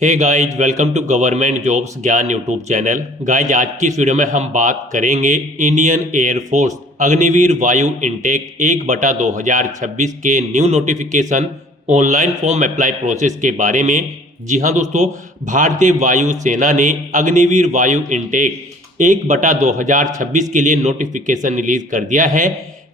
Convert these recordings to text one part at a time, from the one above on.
Hey guys, welcome to government jobs Gyan YouTube channel. Guys, आज की इस वीडियो में हम बात करेंगे इंडियन एयरफोर्स अग्निवीर वायु इनटेक 1/2026 के new notification online form apply process के बारे में। जी हाँ दोस्तों, भारतीय वायु सेना ने अग्निवीर वायु इनटेक 1/2026 के लिए नोटिफिकेशन रिलीज कर दिया है।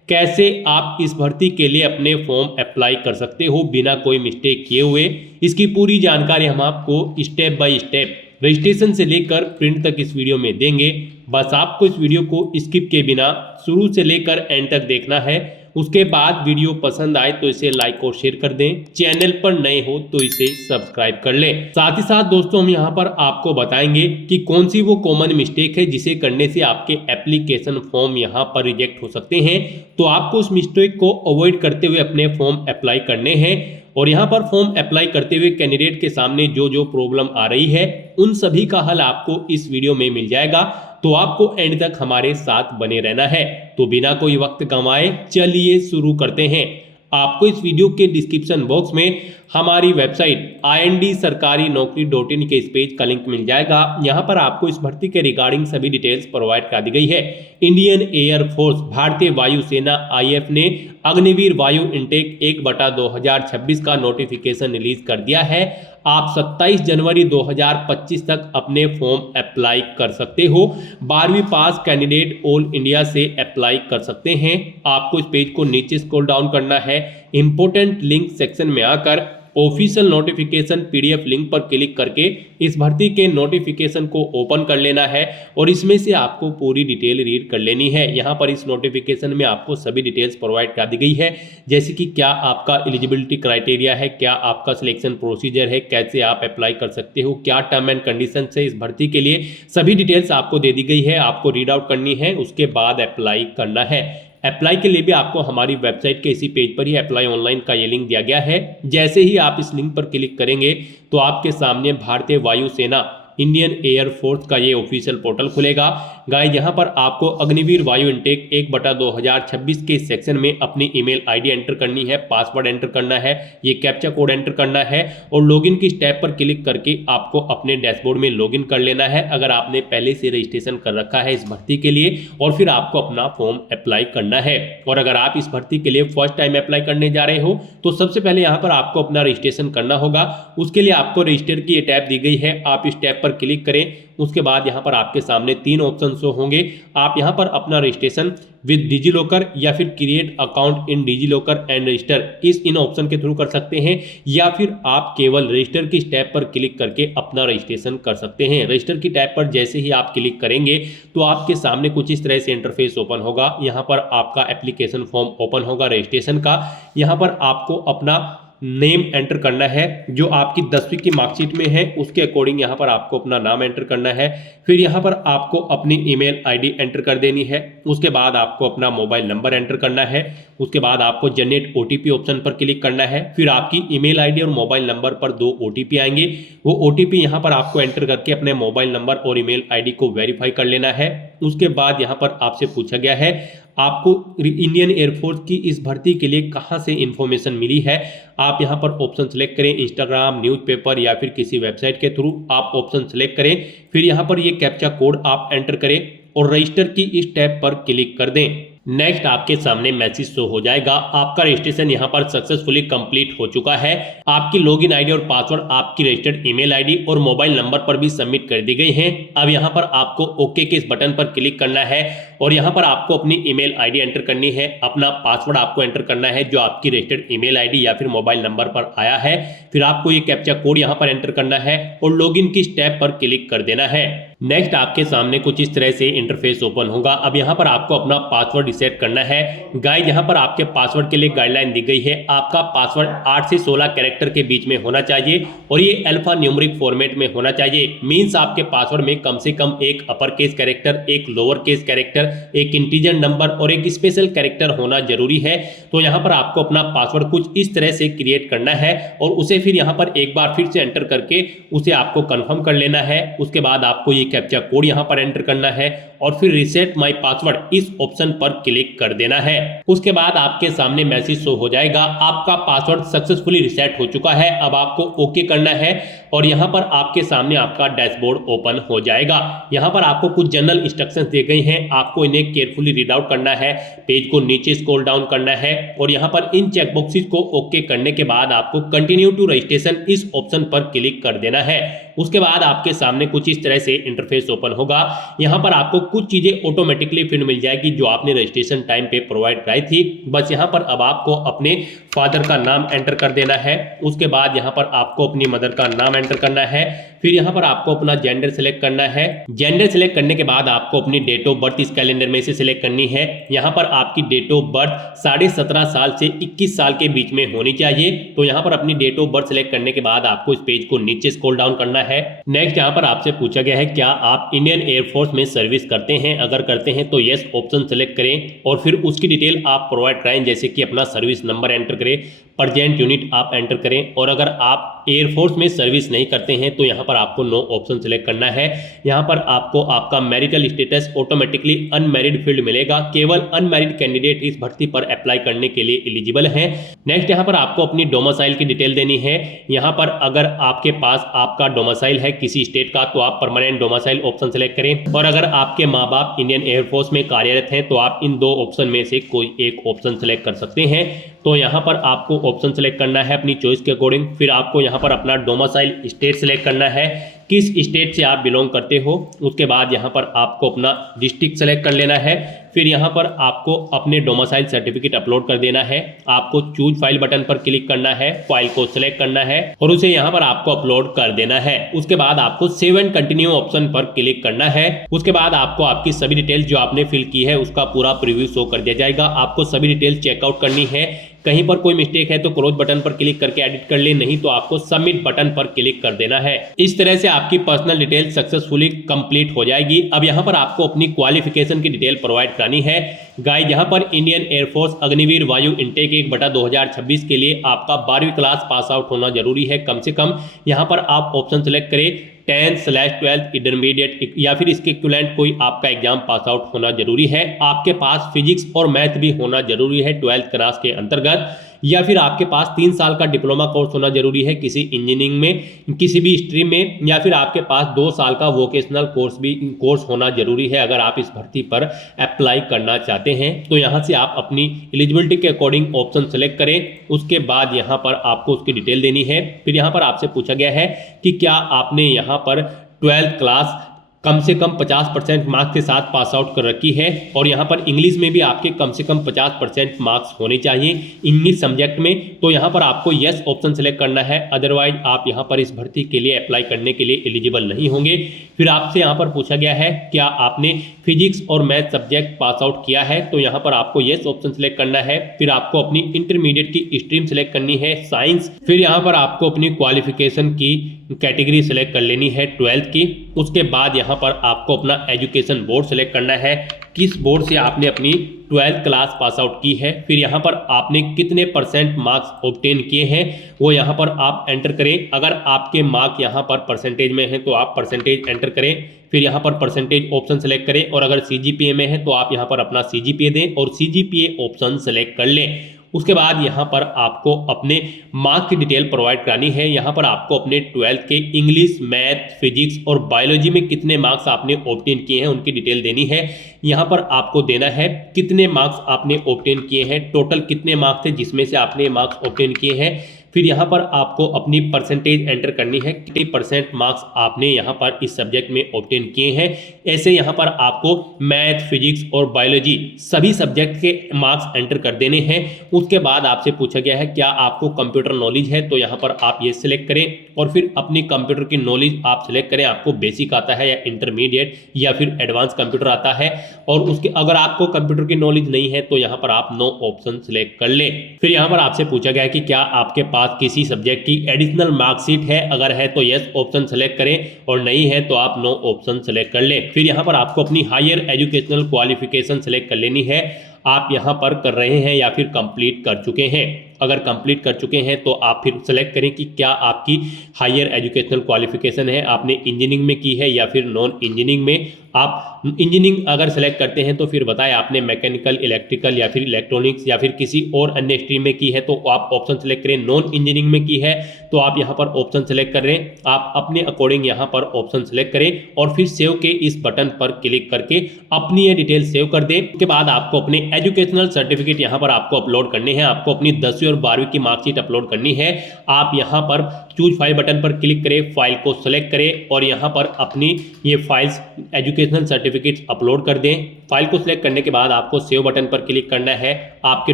कैसे आप इस भर्ती के लिए अपने फॉर्म अप्लाई कर सकते हो बिना कोई मिस्टेक किए हुए, इसकी पूरी जानकारी हम आपको स्टेप बाय स्टेप रजिस्ट्रेशन से लेकर प्रिंट तक इस वीडियो में देंगे। बस आपको इस वीडियो को स्किप के बिना शुरू से लेकर एंड तक देखना है। उसके बाद वीडियो पसंद आए तो इसे लाइक और शेयर कर दें। चैनल पर नए हो तो इसे सब्सक्राइब कर लें। साथ ही साथ दोस्तों, हम यहाँ पर आपको बताएंगे कि कौन सी वो कॉमन मिस्टेक है जिसे करने से आपके एप्लीकेशन फॉर्म यहाँ पर रिजेक्ट हो सकते हैं। तो आपको उस मिस्टेक को अवॉइड करते हुए अपने फॉर्म अप्लाई करने हैं। और यहाँ पर फॉर्म अप्लाई करते हुए कैंडिडेट के सामने जो जो प्रॉब्लम आ रही है उन सभी का हल आपको इस वीडियो में मिल जाएगा। तो आपको एंड तक हमारे साथ बने रहना है। तो बिना कोई वक्त गंवाए चलिए शुरू करते हैं। आपको इस वीडियो के डिस्क्रिप्शन बॉक्स में हमारी वेबसाइट IND-sarkari-naukri.in के इस पेज का लिंक मिल जाएगा। यहाँ पर आपको इस भर्ती के रिगार्डिंग सभी डिटेल्स प्रोवाइड कर दी गई है। इंडियन एयरफोर्स भारतीय वायु सेना IF ने अग्निवीर वायु इनटेक 1/2026 का नोटिफिकेशन रिलीज कर दिया है। आप 27 जनवरी 2025 तक अपने फॉर्म अप्लाई कर सकते हो। 12वीं पास कैंडिडेट ऑल इंडिया से अप्लाई कर सकते हैं। आपको इस पेज को नीचे स्क्रॉल डाउन करना है। इंपोर्टेंट लिंक सेक्शन में आकर ऑफिशियल नोटिफिकेशन PDF लिंक पर क्लिक करके इस भर्ती के नोटिफिकेशन को ओपन कर लेना है और इसमें से आपको पूरी डिटेल रीड कर लेनी है। यहाँ पर इस नोटिफिकेशन में आपको सभी डिटेल्स प्रोवाइड कर दी गई है, जैसे कि क्या आपका एलिजिबिलिटी क्राइटेरिया है, क्या आपका सिलेक्शन प्रोसीजर है, कैसे आप अप्लाई कर सकते हो, क्या टर्म एंड कंडीशन है इस भर्ती के लिए, सभी डिटेल्स आपको दे दी गई है। आपको रीड आउट करनी है, उसके बाद अप्लाई करना है। अप्लाई के लिए भी आपको हमारी वेबसाइट के इसी पेज पर ही अप्लाई ऑनलाइन का ये लिंक दिया गया है। जैसे ही आप इस लिंक पर क्लिक करेंगे तो आपके सामने भारतीय वायु सेना इंडियन एयरफोर्स का ये ऑफिशियल पोर्टल खुलेगा। गाइस, यहाँ पर आपको अग्निवीर वायु इनटेक 1/2026 के सेक्शन में अपनी ईमेल आईडी एंटर करनी है, पासवर्ड एंटर करना है, ये कैप्चा कोड एंटर करना है और लॉगिन की स्टेप पर क्लिक करके आपको अपने डैशबोर्ड में लॉगिन कर लेना है अगर आपने पहले से रजिस्ट्रेशन कर रखा है इस भर्ती के लिए। और फिर आपको अपना फॉर्म अप्लाई करना है। और अगर आप इस भर्ती के लिए फर्स्ट टाइम अप्लाई करने जा रहे हो तो सबसे पहले यहाँ पर आपको अपना रजिस्ट्रेशन करना होगा। उसके लिए आपको रजिस्टर की ये टैब दी गई है, आप इस टैब पर क्लिक करें। उसके बाद यहाँ पर आपके सामने 3 ऑप्शन शो होंगे। आप यहाँ पर अपना रजिस्ट्रेशन विद डिजीलॉकर या फिर create account in DigiLocker and register in option के थ्रू कर सकते हैं, या फिर आप केवल रजिस्टर की टैब पर क्लिक करके अपना रजिस्ट्रेशन कर सकते हैं। रजिस्टर की टैब पर जैसे ही आप क्लिक करेंगे तो आपके सामने कुछ इस तरह से इंटरफेस ओपन होगा। यहाँ पर आपका एप्लीकेशन फॉर्म ओपन होगा रजिस्ट्रेशन का। यहाँ पर आपको अपना नेम एंटर करना है जो आपकी 10वीं की मार्कशीट में है, उसके अकॉर्डिंग यहाँ पर आपको अपना नाम एंटर करना है। फिर यहाँ पर आपको अपनी ईमेल आईडी एंटर कर देनी है। उसके बाद आपको अपना मोबाइल नंबर एंटर करना है। उसके बाद आपको जनरेट OTP ऑप्शन पर क्लिक करना है। फिर आपकी ईमेल आईडी और मोबाइल नंबर पर 2 OTP आएंगे। वो OTP यहाँ पर आपको एंटर करके अपने मोबाइल नंबर और ईमेल आईडी को वेरीफाई कर लेना है। उसके बाद यहाँ पर आपसे पूछा गया है आपको इंडियन एयरफोर्स की इस भर्ती के लिए कहाँ से इंफॉर्मेशन मिली है। आप यहाँ पर ऑप्शन सेलेक्ट करें, इंस्टाग्राम, न्यूज़पेपर या फिर किसी वेबसाइट के थ्रू आप ऑप्शन सेलेक्ट करें। फिर यहाँ पर ये कैप्चा कोड आप एंटर करें और रजिस्टर की इस टैब पर क्लिक कर दें। नेक्स्ट आपके सामने मैसेज शो हो जाएगा, आपका रजिस्ट्रेशन यहाँ पर सक्सेसफुली कंप्लीट हो चुका है। आपकी लॉगिन आईडी और पासवर्ड आपकी रजिस्टर्ड ईमेल आईडी और मोबाइल नंबर पर भी सबमिट कर दी गई हैं। अब यहाँ पर आपको ओके के इस बटन पर क्लिक करना है और यहाँ पर आपको अपनी ईमेल आईडी एंटर करनी है, अपना पासवर्ड आपको एंटर करना है जो आपकी रजिस्टर्ड ईमेल आईडी या फिर मोबाइल नंबर पर आया है। फिर आपको ये कैप्चा कोड यहाँ पर एंटर करना है और लॉगिन की स्टेप पर क्लिक कर देना है। नेक्स्ट आपके सामने कुछ इस तरह से इंटरफेस ओपन होगा। अब यहाँ पर आपको अपना पासवर्ड सेट करना है। गाइस, यहाँ पर आपके पासवर्ड के लिए गाइडलाइन दी गई है। आपका पासवर्ड 8 से 16 कैरेक्टर के बीच में होना चाहिए और ये अल्फा न्यूमेरिक फॉर्मेट में होना चाहिए। मींस आपके पासवर्ड में कम से कम एक अपर केस कैरेक्टर, एक लोअर केस कैरेक्टर, एक इंटीजर नंबर और एक स्पेशल कैरेक्टर होना जरूरी है। तो यहाँ पर आपको अपना पासवर्ड कुछ इस तरह से क्रिएट करना है और उसे फिर यहाँ पर एक बार फिर से एंटर करके उसे आपको कंफर्म कर लेना है। उसके बाद आपको ये कैप्चा कोड यहाँ पर एंटर करना है और फिर रीसेट माय पासवर्ड इस ऑप्शन पर क्लिक कर देना है। उसके बाद आपके सामने मैसेज शो हो जाएगा, आपका पासवर्ड सक्सेसफुली रीसेट हो चुका है। अब आपको ओके करना है और यहाँ पर आपके सामने आपका डैशबोर्ड ओपन हो जाएगा। यहाँ पर आपको कुछ जनरल इंस्ट्रक्शंस दिए गए हैं, आपको इन्हें केयरफुली रीड आउट करना है, पेज को नीचे स्क्रॉल डाउन करना है और यहाँ पर इन चेकबॉक्सेस को ओके करने के बाद आपको कंटिन्यू टू रजिस्ट्रेशन इस ऑप्शन पर क्लिक कर देना है। उसके बाद आपके सामने कुछ इस तरह से इंटरफेस ओपन होगा। यहाँ पर आपको कुछ चीजें ऑटोमेटिकली फिर मिल जाएगी जो आपने रजिस्ट्रेशन टाइम पे प्रोवाइड कराई थी। बस यहाँ पर अब आपको अपने फादर का नाम एंटर कर देना है। उसके बाद यहाँ पर आपको अपनी मदर का नाम एंटर करना है। फिर यहाँ पर आपको अपना जेंडर सिलेक्ट करना है। जेंडर सिलेक्ट करने के बाद आपको अपनी डेट ऑफ बर्थ इस कैलेंडर में से सिलेक्ट करनी है। यहाँ पर आपकी डेट ऑफ बर्थ 17.5 साल से 21 साल के बीच में होनी चाहिए। तो यहाँ पर अपनी डेट ऑफ बर्थ सिलेक्ट करने के बाद आपको इस पेज को नीचे स्क्रॉल डाउन करना है। नेक्स्ट यहाँ पर आपसे पूछा गया है क्या आप इंडियन एयरफोर्स में सर्विस करते हैं, अगर करते हैं तो यस ऑप्शन सेलेक्ट करें और फिर उसकी डिटेल आप प्रोवाइड कराएं, जैसे कि अपना सर्विस नंबर एंटर करें, प्रेजेंट यूनिट आप एंटर करें। और अगर आप एयरफोर्स में सर्विस नहीं करते हैं तो यहाँ पर आपको नो ऑप्शन सेलेक्ट करना है। यहाँ पर आपको आपका marital status automatically unmarried field मिलेगा, केवल अनमैरिड कैंडिडेट इस भर्ती पर अप्लाई करने के लिए एलिजिबल है। नेक्स्ट यहाँ पर आपको अपनी डोमिसाइल की डिटेल देनी है। यहाँ पर अगर आपके पास आपका डोमिसाइल है किसी स्टेट का तो आप परमानेंट डोमिसाइल ऑप्शन सेलेक्ट करें और अगर आपके माँ बाप इंडियन एयरफोर्स में कार्यरत हैं तो आप इन दो ऑप्शन में से कोई एक ऑप्शन सेलेक्ट कर सकते हैं। तो यहाँ पर आपको ऑप्शन सेलेक्ट करना है अपनी चॉइस के अकॉर्डिंग। फिर आपको यहाँ पर अपना डोमिसाइल स्टेट सेलेक्ट करना है, किस स्टेट से आप बिलोंग करते हो। उसके बाद यहाँ पर आपको अपना डिस्ट्रिक्ट सेलेक्ट कर लेना है। फिर यहाँ पर आपको अपने डोमिसाइल सर्टिफिकेट अपलोड कर देना है। आपको चूज फाइल बटन पर क्लिक करना है, फाइल को सिलेक्ट करना है और उसे यहाँ पर आपको अपलोड कर देना है। उसके बाद आपको सेव एंड कंटिन्यू ऑप्शन पर क्लिक करना है। उसके बाद आपको आपकी सभी डिटेल्स जो आपने फिल की है उसका पूरा प्रीव्यू शो कर दिया जाएगा। आपको सभी डिटेल्स चेकआउट करनी है, कहीं पर कोई मिस्टेक है तो क्लोज बटन पर क्लिक करके एडिट कर ले, नहीं तो आपको सबमिट बटन पर क्लिक कर देना है। इस तरह से आपकी पर्सनल डिटेल सक्सेसफुली कंप्लीट हो जाएगी। अब यहाँ पर आपको अपनी क्वालिफिकेशन की डिटेल प्रोवाइड करानी है। गाइस यहाँ पर इंडियन एयरफोर्स अग्निवीर वायु इनटेक 1/2026 के लिए आपका 12वीं क्लास पास आउट होना जरूरी है कम से कम। यहाँ पर आप ऑप्शन सेलेक्ट करें 10/12 इंटरमीडिएट या फिर इसके इक्विवेलेंट कोई आपका एग्जाम पास आउट होना जरूरी है। आपके पास फिजिक्स और मैथ भी होना जरूरी है 12th क्लास के अंतर्गत, या फिर आपके पास 3 साल का डिप्लोमा कोर्स होना जरूरी है किसी इंजीनियरिंग में, किसी भी स्ट्रीम में, या फिर आपके पास 2 साल का वोकेशनल कोर्स होना जरूरी है अगर आप इस भर्ती पर अप्लाई करना चाहते हैं। तो यहाँ से आप अपनी एलिजिबिलिटी के अकॉर्डिंग ऑप्शन सेलेक्ट करें। उसके बाद यहाँ पर आपको उसकी डिटेल देनी है। फिर यहाँ पर आपसे पूछा गया है कि क्या आपने यहाँ पर 12th क्लास कम से कम 50% मार्क्स के साथ पास आउट कर रखी है, और यहाँ पर इंग्लिश में भी आपके कम से कम 50% मार्क्स होने चाहिए इंग्लिश सब्जेक्ट में। तो यहाँ पर आपको यस ऑप्शन सेलेक्ट करना है, अदरवाइज आप यहाँ पर इस भर्ती के लिए अप्लाई करने के लिए एलिजिबल नहीं होंगे। फिर आपसे यहाँ पर पूछा गया है क्या आपने फिजिक्स और मैथ सब्जेक्ट पास आउट किया है, तो यहाँ पर आपको यस ऑप्शन सेलेक्ट करना है। फिर आपको अपनी इंटरमीडिएट की स्ट्रीम सेलेक्ट करनी है साइंस। फिर यहाँ पर आपको अपनी क्वालिफिकेशन की कैटेगरी सेलेक्ट कर लेनी है 12th की। उसके बाद यहाँ पर आपको अपना एजुकेशन बोर्ड सेलेक्ट करना है, किस बोर्ड से आपने अपनी 12th क्लास पास आउट की है। फिर यहाँ पर आपने कितने % मार्क्स ऑब्टेन किए हैं वो यहाँ पर आप एंटर करें। अगर आपके मार्क यहाँ पर परसेंटेज में हैं तो आप परसेंटेज एंटर करें। फिर यहाँ पर परसेंटेज ऑप्शन सेलेक्ट करें, और अगर CGPA में है तो आप यहाँ पर अपना CGPA दें और CGPA ऑप्शन सेलेक्ट कर लें। उसके बाद यहाँ पर आपको अपने मार्क्स की डिटेल प्रोवाइड करानी है। यहाँ पर आपको अपने 12th के इंग्लिश, मैथ, फिजिक्स और बायोलॉजी में कितने मार्क्स आपने ऑब्टेन किए हैं उनकी डिटेल देनी है। यहाँ पर आपको देना है कितने मार्क्स आपने ऑब्टेन किए हैं, टोटल कितने मार्क्स थे जिसमें से आपने मार्क्स ऑब्टेन किए हैं। फिर यहाँ पर आपको अपनी परसेंटेज एंटर करनी है, कितने % मार्क्स आपने यहाँ पर इस सब्जेक्ट में ऑब्टेन किए हैं। ऐसे यहाँ पर आपको मैथ, फिजिक्स और बायोलॉजी सभी सब्जेक्ट के मार्क्स एंटर कर देने हैं। उसके बाद आपसे पूछा गया है क्या आपको कंप्यूटर नॉलेज है, तो यहाँ पर आप ये सिलेक्ट करें और फिर अपनी कंप्यूटर की नॉलेज आप सिलेक्ट करें। आपको बेसिक आता है या इंटरमीडिएट या फिर एडवांस कंप्यूटर आता है, और उसके अगर आपको कंप्यूटर की नॉलेज नहीं है तो यहाँ पर आप नो ऑप्शन सिलेक्ट कर लें। फिर यहाँ पर आपसे पूछा गया है कि क्या आपके पास किसी सब्जेक्ट की एडिशनल मार्कशीट है, अगर है तो यस ऑप्शन सेलेक्ट करें और नहीं है तो आप नो ऑप्शन सेलेक्ट कर लें। फिर यहाँ पर आपको अपनी हायर एजुकेशनल क्वालिफिकेशन सेलेक्ट कर लेनी है। आप यहाँ पर कर रहे हैं या फिर कंप्लीट कर चुके हैं। अगर कंप्लीट कर चुके हैं तो आप फिर सेलेक्ट करें कि क्या आपकी हायर एजुकेशनल क्वालिफिकेशन है, आपने इंजीनियरिंग में की है या फिर नॉन इंजीनियरिंग में। आप इंजीनियरिंग अगर सेलेक्ट करते हैं तो फिर बताएं आपने मैकेनिकल, इलेक्ट्रिकल या फिर इलेक्ट्रॉनिक्स या फिर किसी और अन्य स्ट्रीम में की है तो आप ऑप्शन सेलेक्ट करें। नॉन इंजीनियरिंग में की है तो आप यहाँ पर ऑप्शन सेलेक्ट कर रहे हैं, आप अपने अकॉर्डिंग यहाँ पर ऑप्शन सेलेक्ट करें और फिर सेव के इस बटन पर क्लिक करके अपनी ये डिटेल सेव कर दें। उसके बाद आपको अपने एजुकेशनल सर्टिफिकेट यहाँ पर आपको अपलोड करने हैं, आपको अपनी 10वीं और 12वीं की मार्कशीट अपलोड करनी है। आप यहाँ पर चूज फाइल बटन पर क्लिक करें, फाइल को सेलेक्ट करें और यहाँ पर अपनी ये फाइल्स एजुकेशनल सर्टिफिकेट्स अपलोड कर दें। फाइल को सिलेक्ट करने के बाद आपको सेव बटन पर क्लिक करना है, आपके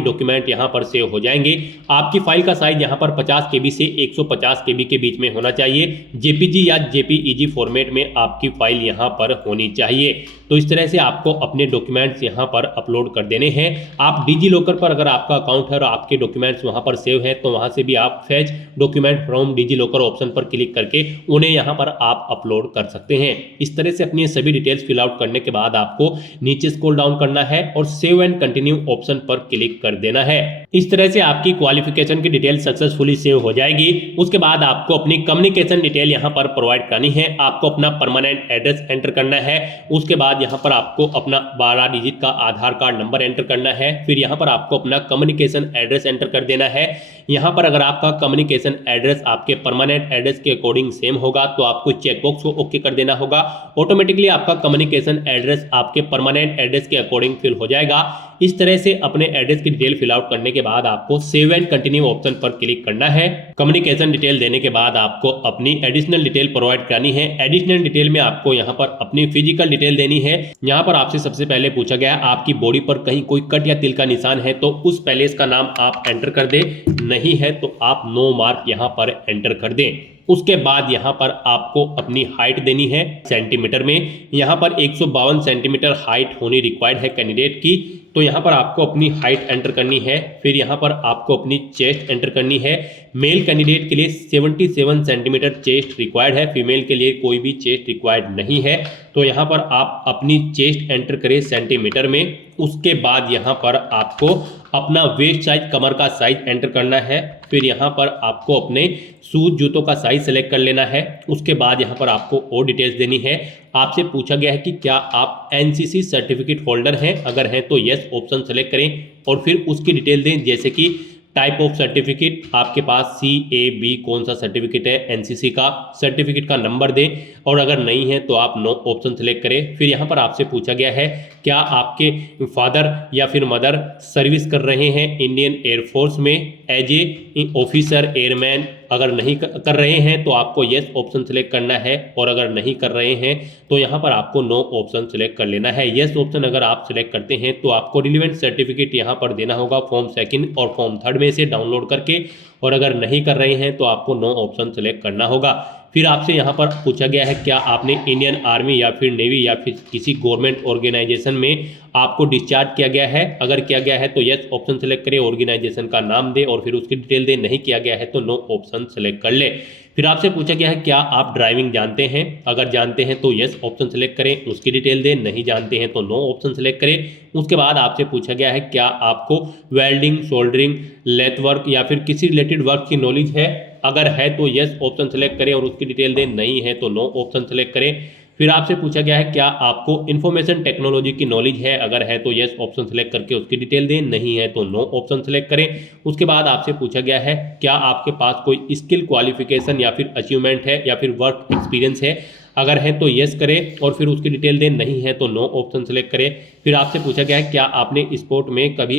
डॉक्यूमेंट यहाँ पर सेव हो जाएंगे। आपकी फाइल का साइज यहाँ पर 50 KB से 150 KB के बीच में होना चाहिए। जेपीजी या जेपीईजी फॉर्मेट में आपकी फाइल यहाँ पर होनी चाहिए। तो इस तरह से आपको अपने डॉक्यूमेंट्स यहाँ पर अपलोड कर देने हैं। आप डिजी लॉकर पर अगर आपका अकाउंट है और आपके डॉक्यूमेंट्स वहाँ पर सेव है तो वहाँ से भी आप fetch document from DigiLocker option पर क्लिक करके उन्हें यहाँ पर आप अपलोड कर सकते हैं। इस तरह से अपनी सभी डिटेल्स फिल आउट करने के बाद आपको नीचे स्क्रॉल डाउन करना है और सेव एंड कंटिन्यू ऑप्शन पर क्लिक कर देना है। इस तरह से आपकी क्वालिफिकेशन की डिटेल सक्सेसफुली सेव हो जाएगी। उसके बाद आपको अपनी कम्युनिकेशन डिटेल यहाँ पर प्रोवाइड करनी है, आपको अपना परमानेंट एड्रेस एंटर करना है। उसके बाद यहाँ पर आपको अपना 12 डिजिट का आधार कार्ड नंबर एंटर करना है। फिर यहाँ पर आपको अपना कम्युनिकेशन एड्रेस एंटर कर देना है। यहाँ पर अगर आपका कम्युनिकेशन एड्रेस आपके परमानेंट एड्रेस के अकॉर्डिंग सेम होगा तो आपको चेकबॉक्स को ओके कर देना होगा। ऑटोमेटिकली आपका कम्युनिकेशन एड्रेस आपके परमानेंट एड्रेस के अकॉर्डिंग फिल हो जाएगा। इस तरह से अपने एड्रेस की डिटेल फिल आउट करने के बाद आपको सेव एंड कंटिन्यू ऑप्शन पर क्लिक करना है। कम्युनिकेशन डिटेल देने के बाद आपको अपनी एडिशनल डिटेल प्रोवाइड करनी है। एडिशनल डिटेल में आपको यहाँ पर अपनी फिजिकल डिटेल देनी है। यहाँ पर आपसे सबसे पहले पूछा गया आपकी बॉडी पर कहीं कोई कट या तिल का निशान है तो उस पैलेस का नाम आप एंटर कर दें, नहीं है तो आप नो मार्क यहाँ पर एंटर कर दें। उसके बाद यहाँ पर आपको अपनी हाइट देनी है सेंटीमीटर में। यहाँ पर 152 सेंटीमीटर हाइट होनी रिक्वायर्ड है कैंडिडेट की, तो यहाँ पर आपको अपनी हाइट एंटर करनी है। फिर यहाँ पर आपको अपनी चेस्ट एंटर करनी है। मेल कैंडिडेट के लिए 77 सेंटीमीटर चेस्ट रिक्वायर्ड है, फीमेल के लिए कोई भी चेस्ट रिक्वायर्ड नहीं है। तो यहाँ पर आप अपनी चेस्ट एंटर करें सेंटीमीटर में। उसके बाद यहाँ पर आपको अपना वेस्ट साइज, कमर का साइज एंटर करना है। फिर यहाँ पर आपको अपने शूज, जूतों का साइज सेलेक्ट कर लेना है। उसके बाद यहाँ पर आपको और डिटेल्स देनी है। आपसे पूछा गया है कि क्या आप एनसीसी सर्टिफिकेट होल्डर हैं, अगर हैं तो यस ऑप्शन सेलेक्ट करें और फिर उसकी डिटेल दें, जैसे कि टाइप ऑफ सर्टिफिकेट, आपके पास CAB कौन सा सर्टिफिकेट है, एनसीसी का सर्टिफिकेट का नंबर दें और अगर नहीं है तो आप नो ऑप्शन सेलेक्ट करें। फिर यहाँ पर आपसे पूछा गया है क्या आपके फादर या फिर मदर सर्विस कर रहे हैं इंडियन एयरफोर्स में एज ए ऑफिसर, एयरमैन। अगर नहीं कर रहे हैं तो आपको यस ऑप्शन सेलेक्ट करना है और अगर नहीं कर रहे हैं तो यहाँ पर आपको नो ऑप्शन सेलेक्ट कर लेना है। यस ऑप्शन अगर आप सेलेक्ट करते हैं तो आपको रिलेवेंट सर्टिफिकेट यहाँ पर देना होगा फॉर्म 2 और फॉर्म 3 में से डाउनलोड करके, और अगर नहीं कर रहे हैं तो आपको नो ऑप्शन सेलेक्ट करना होगा। फिर आपसे यहाँ पर पूछा गया है क्या आपने इंडियन आर्मी या फिर नेवी या फिर किसी गवर्नमेंट ऑर्गेनाइजेशन में आपको डिस्चार्ज किया गया है, अगर किया गया है तो यस ऑप्शन सेलेक्ट करें, ऑर्गेनाइजेशन का नाम दे और फिर उसकी डिटेल दे, नहीं किया गया है तो नो ऑप्शन सेलेक्ट कर ले। फिर आपसे पूछा गया है क्या आप ड्राइविंग जानते हैं, अगर जानते हैं तो यस ऑप्शन सेलेक्ट करें, उसकी डिटेल दें, नहीं जानते हैं तो नो ऑप्शन सेलेक्ट करें। उसके बाद आपसे पूछा गया है क्या आपको वेल्डिंग, सोल्डरिंग, लेथ वर्क या फिर किसी रिलेटेड वर्क की नॉलेज है, अगर है तो यस ऑप्शन सेलेक्ट करें और उसकी डिटेल दें, नहीं है तो नो ऑप्शन सेलेक्ट करें। फिर आपसे पूछा गया है क्या आपको इंफॉर्मेशन टेक्नोलॉजी की नॉलेज है, अगर है तो यस ऑप्शन सेलेक्ट करके उसकी डिटेल दें, नहीं है तो नो ऑप्शन सेलेक्ट करें। उसके बाद आपसे पूछा गया है क्या आपके पास कोई स्किल, क्वालिफिकेशन या फिर अचीवमेंट है या फिर वर्क एक्सपीरियंस है, अगर है तो यस करें और फिर उसकी डिटेल दें, नहीं है तो नो ऑप्शन सेलेक्ट करें। फिर आपसे पूछा गया है क्या आपने स्पोर्ट में कभी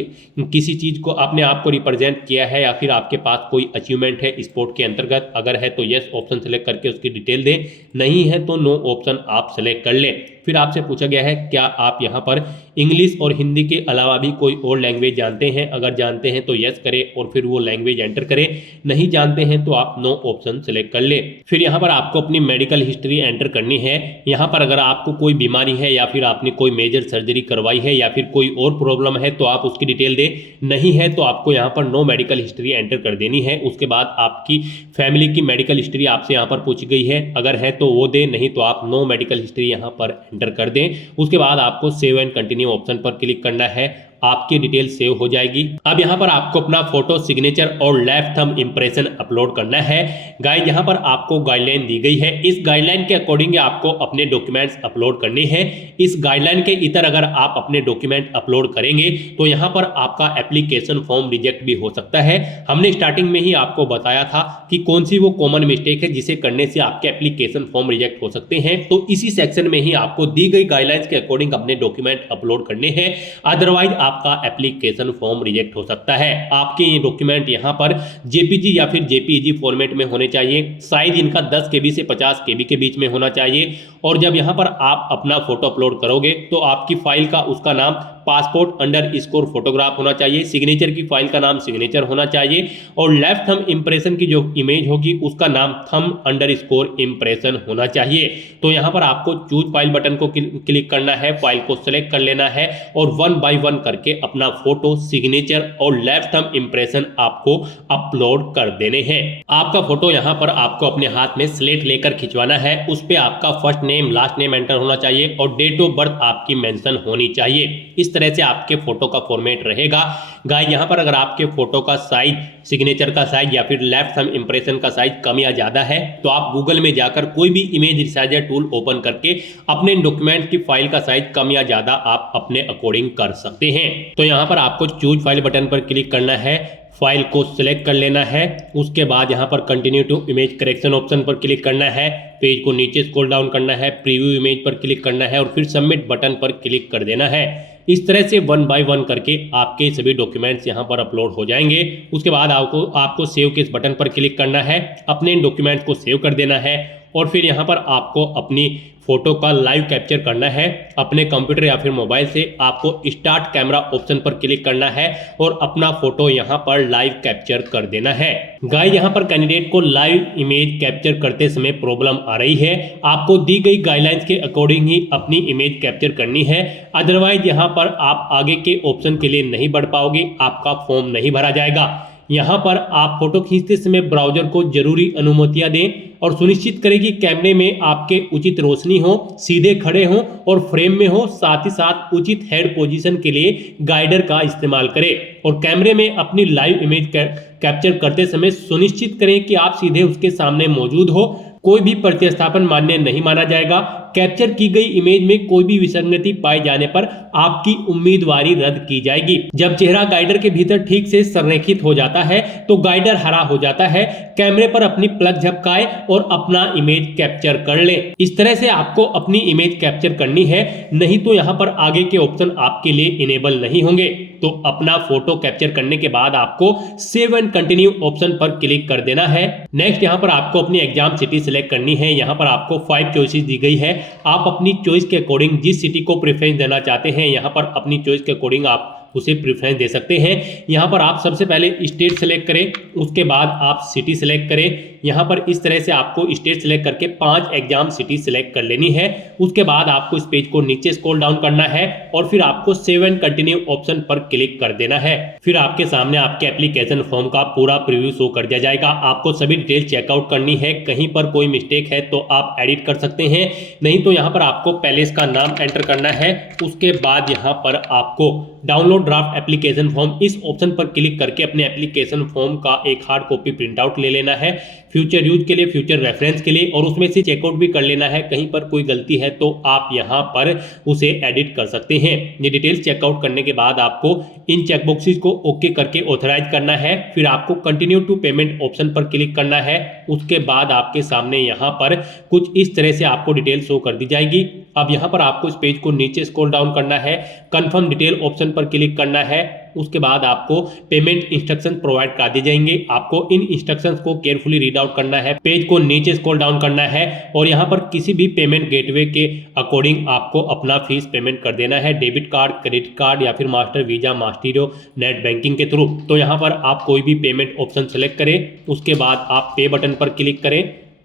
किसी चीज़ को अपने आप को रिप्रेजेंट किया है या फिर आपके पास कोई अचीवमेंट है स्पोर्ट के अंतर्गत, अगर है तो यस ऑप्शन सेलेक्ट करके उसकी डिटेल दें, नहीं है तो नो ऑप्शन आप सेलेक्ट कर लें। फिर आपसे पूछा गया है क्या आप यहाँ पर इंग्लिश और हिंदी के अलावा भी कोई और लैंग्वेज जानते हैं, अगर जानते हैं तो यस करें और फिर वो लैंग्वेज एंटर करें, नहीं जानते हैं तो आप नो ऑप्शन सेलेक्ट कर लें। फिर यहाँ पर आपको अपनी मेडिकल हिस्ट्री एंटर करनी है। यहाँ पर अगर आपको कोई बीमारी है या फिर आपने कोई मेजर सर्जरी करवाई है या फिर कोई और प्रॉब्लम है तो आप उसकी डिटेल दें, नहीं है तो आपको यहाँ पर नो मेडिकल हिस्ट्री एंटर कर देनी है। उसके बाद आपकी फैमिली की मेडिकल हिस्ट्री आपसे यहाँ पर पूछी गई है, अगर है तो वो दें, नहीं तो आप नो मेडिकल हिस्ट्री यहाँ पर एंटर कर दें। उसके बाद आपको सेव एंड कंटिन्यू ऑप्शन पर क्लिक करना है। आपकी डिटेल सेव हो जाएगी। अब यहाँ पर आपको अपना फोटो, सिग्नेचर और लेफ्ट थंब इंप्रेशन अपलोड करना है। गाइस यहाँ पर आपको गाइडलाइन दी गई है, इस गाइडलाइन के अकॉर्डिंग आपको अपने डॉक्यूमेंट्स अपलोड करने हैं। इस गाइडलाइन के इतर अगर आप अपने डॉक्यूमेंट अपलोड करेंगे तो यहाँ पर आपका एप्लीकेशन फॉर्म रिजेक्ट भी हो सकता है। हमने स्टार्टिंग में ही आपको बताया था कि कौन सी वो कॉमन मिस्टेक है जिसे करने से आपके एप्लीकेशन फॉर्म रिजेक्ट हो सकते हैं। तो इसी सेक्शन में ही आपको दी गई गाइडलाइंस के अकॉर्डिंग अपने डॉक्यूमेंट अपलोड करने हैं, अदरवाइज आपका एप्लीकेशन फॉर्म रिजेक्ट हो सकता है। आपके ये डॉक्यूमेंट यहाँ पर जेपीजी या फिर जेपीईजी फॉर्मेट में होने चाहिए। साइज इनका 10 KB से 50 KB के बीच में होना चाहिए। और जब यहाँ पर आप अपना फोटो अपलोड करोगे तो आपकी फाइल का उसका नाम पासपोर्ट फोटोग्राफ होना चाहिए, सिग्नेचर की फाइल का नाम सिग्नेचर होना चाहिए और लेफ्ट थंब इंप्रेशन की जो इमेज होगी उसका नाम थंब इंप्रेशन होना चाहिए। तो यहाँ पर आपको चूज फाइल बटन को क्लिक करना है, फाइल को सिलेक्ट कर लेना है और 1 बाय 1 करके अपना फोटो, सिग्नेचर और लेफ्ट थंब इंप्रेशन आपको अपलोड कर देने हैं। आपका फोटो यहाँ पर आपको अपने हाथ में स्लेट लेकर खिंचवाना है, उस पर आपका first name, last name enter होना चाहिए और डेट ऑफ बर्थ आपकी मेंशन होनी चाहिए। इस तरह से आपके फोटो का फॉर्मेट रहेगा। गाइस यहाँ पर अगर आपके फोटो का साइज, सिग्नेचर का साइज या फिर लेफ्ट थंब इंप्रेशन का साइज कम या ज्यादा है तो आप गूगल में जाकर कोई भी इमेज रिसाइजर टूल ओपन करके अपने डॉक्यूमेंट की फाइल का साइज कम या ज्यादा आप अपने अकॉर्डिंग कर सकते हैं। तो यहाँ पर आपको चूज फाइल बटन पर क्लिक करना है, फाइल को सिलेक्ट कर लेना है, उसके बाद यहाँ पर continue to image correction option पर क्लिक करना है, पेज को नीचे स्क्रॉल डाउन करना है, प्रीव्यू इमेज पर क्लिक करना है और फिर सबमिट बटन पर क्लिक कर देना है। इस तरह से 1 बाय 1 करके आपके सभी डॉक्यूमेंट्स यहाँ पर अपलोड हो जाएंगे। उसके बाद आपको सेव के इस बटन पर क्लिक करना है, अपने डॉक्यूमेंट्स को सेव कर देना है और फिर यहाँ पर आपको अपनी फोटो का लाइव कैप्चर करना है। अपने कंप्यूटर या फिर मोबाइल से आपको स्टार्ट कैमरा ऑप्शन पर क्लिक करना है और अपना फोटो यहाँ पर लाइव कैप्चर कर देना है। गाइस यहाँ पर कैंडिडेट को लाइव इमेज कैप्चर करते समय प्रॉब्लम आ रही है, आपको दी गई गाइडलाइंस के अकॉर्डिंग ही अपनी इमेज कैप्चर करनी है, अदरवाइज यहाँ पर आप आगे के ऑप्शन के लिए नहीं बढ़ पाओगे, आपका फॉर्म नहीं भरा जाएगा। यहाँ पर आप फोटो खींचते समय ब्राउजर को जरूरी अनुमतियां दें और सुनिश्चित करें कि कैमरे में आपके उचित रोशनी हो, सीधे खड़े हो और फ्रेम में हो, साथ ही साथ उचित हेड पोजीशन के लिए गाइडर का इस्तेमाल करें और कैमरे में अपनी लाइव इमेज कैप्चर करते समय सुनिश्चित करें कि आप सीधे उसके सामने मौजूद हो, कोई भी प्रतिस्थापन मान्य नहीं माना जाएगा। कैप्चर की गई इमेज में कोई भी विसंगति पाए जाने पर आपकी उम्मीदवारी रद्द की जाएगी। जब चेहरा गाइडर के भीतर ठीक से संरेखित हो जाता है तो गाइडर हरा हो जाता है। कैमरे पर अपनी प्लग झपकाए और अपना इमेज कैप्चर कर लें। इस तरह से आपको अपनी इमेज कैप्चर करनी है, नहीं तो यहाँ पर आगे के ऑप्शन आपके लिए इनेबल नहीं होंगे। तो अपना फोटो कैप्चर करने के बाद आपको सेव एंड कंटिन्यू ऑप्शन पर क्लिक कर देना है। नेक्स्ट यहाँ पर आपको अपनी एग्जाम सिटी सिलेक्ट करनी है। यहाँ पर आपको 5 चॉइसेस दी गई है, आप अपनी चॉइस के अकॉर्डिंग जिस सिटी को प्रेफरेंस देना चाहते हैं यहाँ पर अपनी चॉइस के अकॉर्डिंग आप उसे प्रेफरेंस दे सकते हैं। यहाँ पर आप सबसे पहले स्टेट सेलेक्ट करें, उसके बाद आप सिटी सेलेक्ट करें। यहाँ पर इस तरह से आपको स्टेट सेलेक्ट करके 5 एग्जाम सिटी सेलेक्ट कर लेनी है। उसके बाद आपको इस पेज को नीचे स्क्रॉल डाउन करना है और फिर आपको सेव एंड कंटिन्यू ऑप्शन पर क्लिक कर देना है। फिर आपके सामने आपके एप्लीकेशन फॉर्म का पूरा प्रीव्यू शो कर दिया जाएगा। आपको सभी डिटेल चेकआउट करनी है, कहीं पर कोई मिस्टेक है तो आप एडिट कर सकते हैं, नहीं तो यहाँ पर आपको पहले इसका नाम एंटर करना है। उसके बाद यहाँ पर आपको डाउनलोड ड्राफ्ट एप्लीकेशन फॉर्म इस ऑप्शन पर क्लिक करके अपने एप्लीकेशन फॉर्म का एक हार्ड कॉपी प्रिंट आउट ले लेना है, फ्यूचर यूज के लिए, फ्यूचर रेफरेंस के लिए, और उसमें से चेकआउट भी कर लेना है। कहीं पर कोई गलती है तो आप यहाँ पर उसे एडिट कर सकते हैं। ये डिटेल्स चेकआउट करने के बाद आपको इन चेकबॉक्सेस को ओके करके ऑथराइज करना है। फिर आपको कंटिन्यू टू पेमेंट ऑप्शन पर क्लिक करना है। उसके बाद आपके सामने यहाँ पर कुछ इस तरह से आपको डिटेल शो कर दी जाएगी। अब यहाँ पर आपको इस पेज को नीचे स्क्रॉल डाउन करना है, कंफर्म डिटेल ऑप्शन पर क्लिक करना है। उसके बाद आपको पेमेंट इंस्ट्रक्शन प्रोवाइड कर दिए जाएंगे। आपको इन इंस्ट्रक्शंस को केयरफुली रीड आउट करना है, पेज को नीचे स्क्रॉल डाउन करना है और यहाँ पर किसी भी पेमेंट गेटवे के अकॉर्डिंग आपको अपना फीस पेमेंट कर देना है, डेबिट कार्ड, क्रेडिट कार्ड या फिर मास्टर, वीजा, मास्टीरो, नेट बैंकिंग के थ्रू। तो यहाँ पर आप कोई भी पेमेंट ऑप्शन सेलेक्ट करें, उसके बाद आप पे बटन पर क्लिक करें।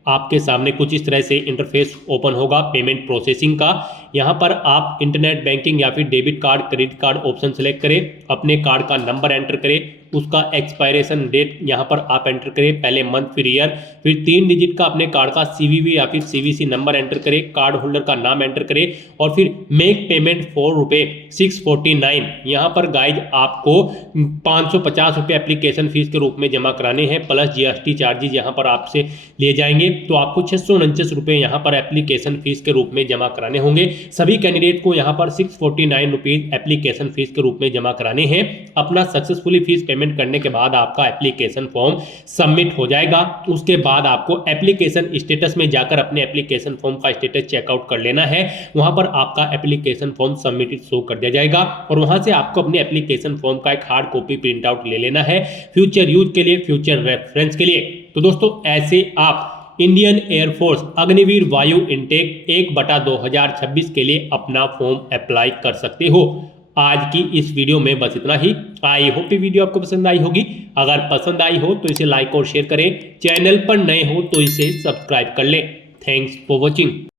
आपके सामने कुछ इस तरह से इंटरफेस ओपन होगा पेमेंट प्रोसेसिंग का। यहाँ पर आप इंटरनेट बैंकिंग या फिर debit card, credit card option select करें, अपने कार्ड का नंबर एंटर करें, उसका एक्सपायरेशन डेट यहाँ पर आप एंटर करें, पहले मंथ फिर ईयर, फिर 3 डिजिट का अपने कार्ड का CVV या फिर CVC नंबर एंटर करें, कार्ड होल्डर का नाम एंटर करें और फिर मेक पेमेंट ₹4,649। यहाँ पर गाइज आपको 550 रुपये एप्लीकेशन फीस के रूप में जमा कराने हैं, प्लस GST चार्जेज यहाँ पर आपसे लिए जाएंगे। तो आपको 649 रुपये यहाँ पर एप्लीकेशन फीस के रूप में जमा कराने होंगे। सभी कैंडिडेट को यहाँ पर 649 रुपीज़ एप्लीकेशन फीस के रूप में जमा कराने हैं। अपना सक्सेसफुली फीस पेमेंट करने के बाद आपका एप्लीकेशन फॉर्म सबमिट हो जाएगा। उसके बाद आपको एप्लीकेशन स्टेटस में जाकर अपने एप्लीकेशन फॉर्म का स्टेटस चेकआउट कर लेना है। वहां पर आपका एप्लीकेशन फॉर्म सबमिटेड शो कर दिया जाएगा और वहां से आपको अपने एप्लीकेशन फॉर्म का एक हार्ड कॉपी प्रिंट आउट ले लेना है फ्यूचर यूज के लिए, फ्यूचर रेफरेंस के लिए। तो दोस्तों ऐसे आप इंडियन एयरफोर्स अग्निवीर वायु इनटेक 1/2026 के लिए अपना फॉर्म अप्लाई कर सकते हो। आज की इस वीडियो में बस इतना ही। आई होप ये वीडियो आपको पसंद आई होगी। अगर पसंद आई हो तो इसे लाइक और शेयर करें, चैनल पर नए हो तो इसे सब्सक्राइब कर लें। Thanks for watching.